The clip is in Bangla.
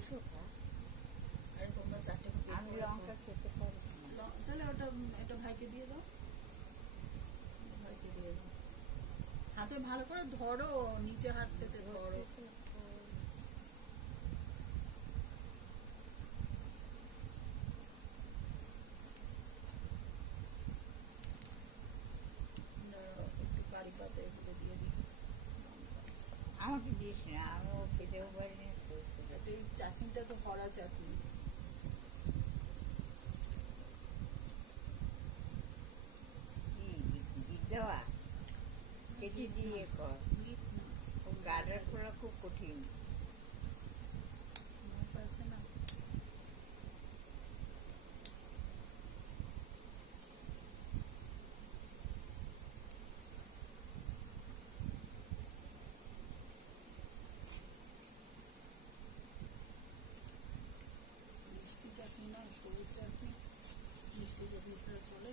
200 টাকা। আরে তোমরা 4টে আমি লঙ্কা খেতে পারি না। তাহলে ওটা একটা ভাইকে দিয়ে দাও, ভাইকে দিয়ে দাও। হাতে ভালো করে ধরো, নিচে হাত পেতে ধরো। একটু কারি পাতা এগুলো দিয়ে দিই। আমাকে দিস না, আমি ও খেতেও পারি না। এই চাটনিটা তো ভরা চাটনি। দেওয়া কেটে দিয়ে কর, গার্ডার করা খুব কঠিন। আছে না মিষ্টি চাটনি, না সবুজ চাটনি। মিষ্টি চাটনি ছাড়া চলে?